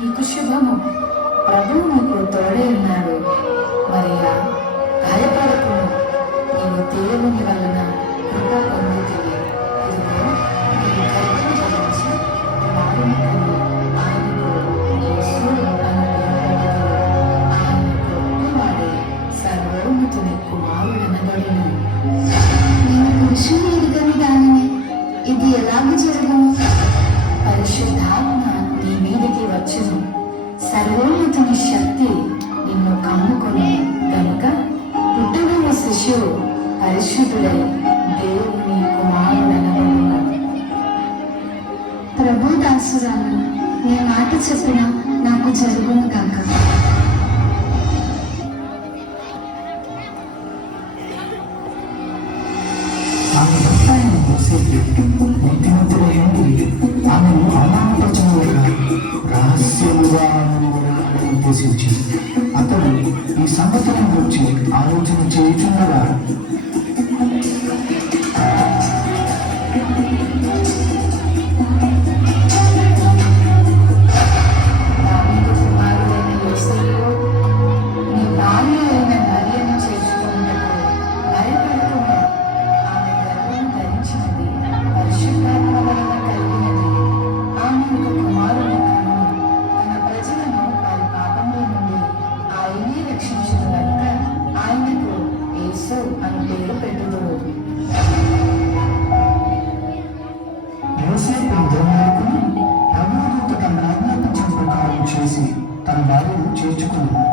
నీకు శుభము, ప్రభువు నీకు తోడే ఉన్నాడు. మరియా, భయపడకుము, నీవు దేవుని వలన కృప పొందుతివి. ఇదిగో, నీవు గర్భము ధరించి కుమారుని కని ఆయనకు యేసు అని పేరు పెట్టుదువు. ఆయన గొప్పవాడై సర్వోన్నతుని కుమారుడనబడును. నేను పురుషుని ఎరుగని దానిని, ఇది ఎలాగ జరుగును? పరిశుద్ధాత్మ నీ మీదికి వచ్చును, సర్వోన్నతుని శక్తి నిన్ను కమ్ముకొని గనుక పుట్టబోయే శిశువు పరిశుద్ధుడై దేవుని కుమారుడనబడును. ప్రభు దాసురాలు, నీ మాట చెప్పిన నాకు జరుగును కాక. ఆమె భర్త అయిన యోసేపు బుద్ధిమంతుడైంది. ఆమెను అవమానపరచడం రహస్యముగా ఉద్దేశించి అతడు ఈ సంగతులను గురించి ఆలోచన చేయుచున్నదా? దావీదు కుమారుడైన యోసేపు, నీ భార్య అయిన మరియను చేర్చుకొనుటకు భయపడకుము. ఆమె గర్భము ధరించినది పరిశుద్ధాత్మ వలన కలిగినది. ఆమె ఒక కుమారుని కనును. తన ప్రజలను వారి పాపంలో నుండి ఆయనే రక్షించును గనుక ఆయనకు యేసు అని పేరు పెట్టుదురు. యోసేపు దుర్మార్గుడు ప్రభువుతో తన ఆజ్ఞాపించిన ప్రకారం చేసి తన భార్యను చేర్చుకున్నాడు.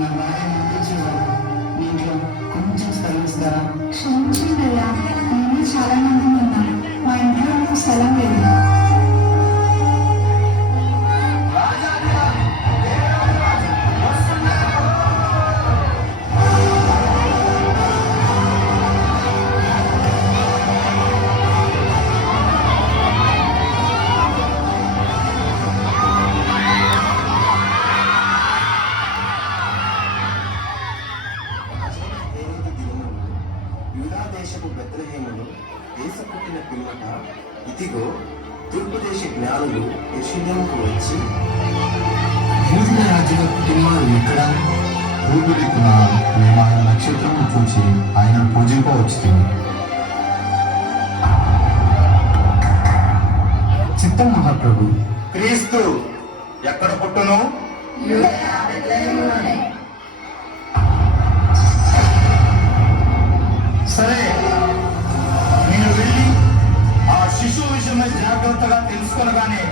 నా భార్య నమ్మించేవారు నీలో కొంచెం స్థలిస్తారా? క్షమించండి అయ్యా, మేము చాలా మంది ఉన్నాం. మా ఇంట్లో నాకు స్థలం లేదు. యూదా దేశపు బెత్లెహేములో యేసు పుట్టిన పిమ్మట ఇదిగో తూర్పు దేశ జ్ఞానులు యెరూషలేముకు వచ్చి, యూదుల రాజుగా పుట్టినవాడు ఎక్కడ? తూర్పు దిక్కున మేము ఆయన నక్షత్రము చూచి ఆయన పూజింపవచ్చుతుంది. చిత్తం మహాప్రభు. క్రీస్తు ఎక్కడ పుట్టును? సరే, నేను వెళ్ళి ఆ శిశువు విషయమై జాగ్రత్తగా తెలుసుకొనగానే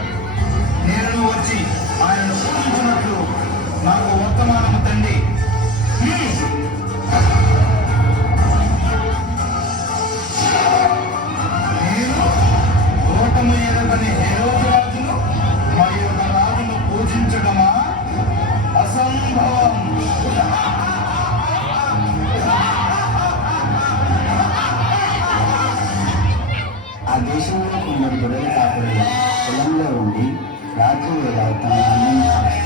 నేను వచ్చి ఆయనను పూజించినట్లు నాకు వర్తమానము తండి. నేను ఓటమి ఎరగని హేరోదు రాజును మరి ఒక రాజును పూజించడమా? అసంభవం. ఆ దేశంలో కొందరు గొర్రెల కాపరులు పొలంలో ఉండి రాత్రి వేళ తమ మందను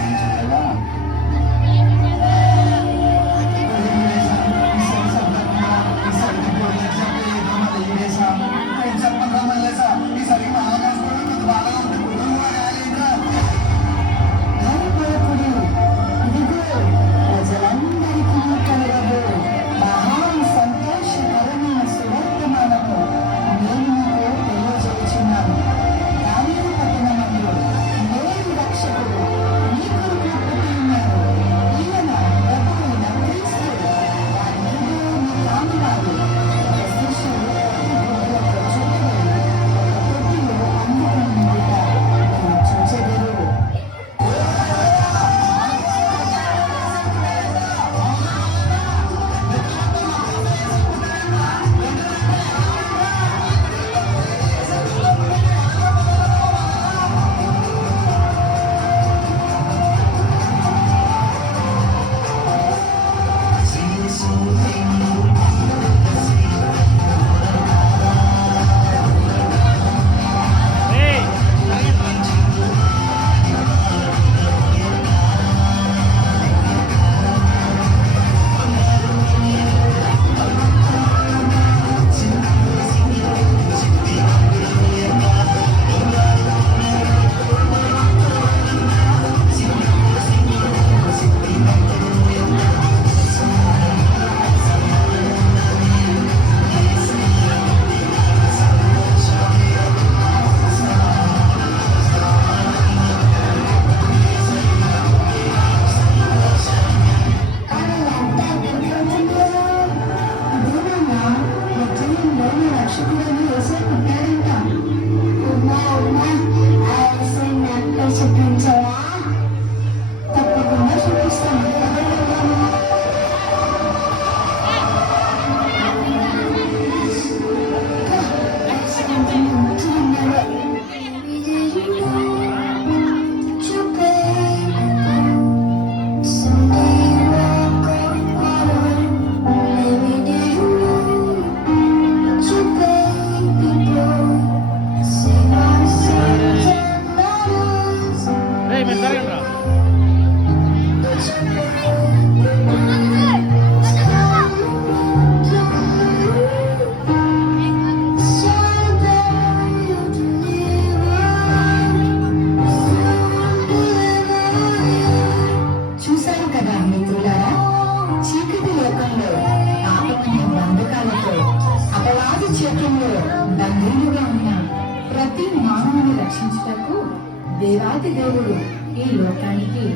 దేవాతి దేవుడు ఈ లోకానికి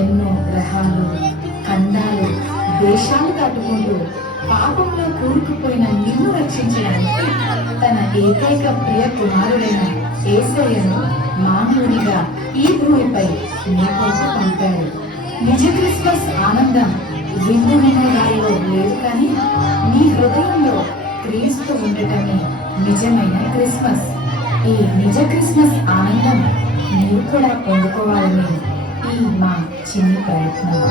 ఎన్నో గ్రహాలు, ఖండాలు, దేశాలు దాటుకుంటూ పాపంలో కూరుకుపోయిన నిన్ను రక్షించడానికి తన ఏకైక ప్రియ కుమారుడైన యేసయ్యను మానవునిగా ఈ భూమిపై నీ కోసం పంపాడు. నిజ క్రిస్మస్ ఆనందం విందు వినోదాల్లో లేదు, కానీ నీ హృదయంలో క్రీస్తు ఉండటమే నిజమైన క్రిస్మస్. ఈ నిజ క్రిస్మస్ ఆనందం నీవు కూడా పొందుకోవాలని ఈ మా చిన్ని ప్రయత్నం.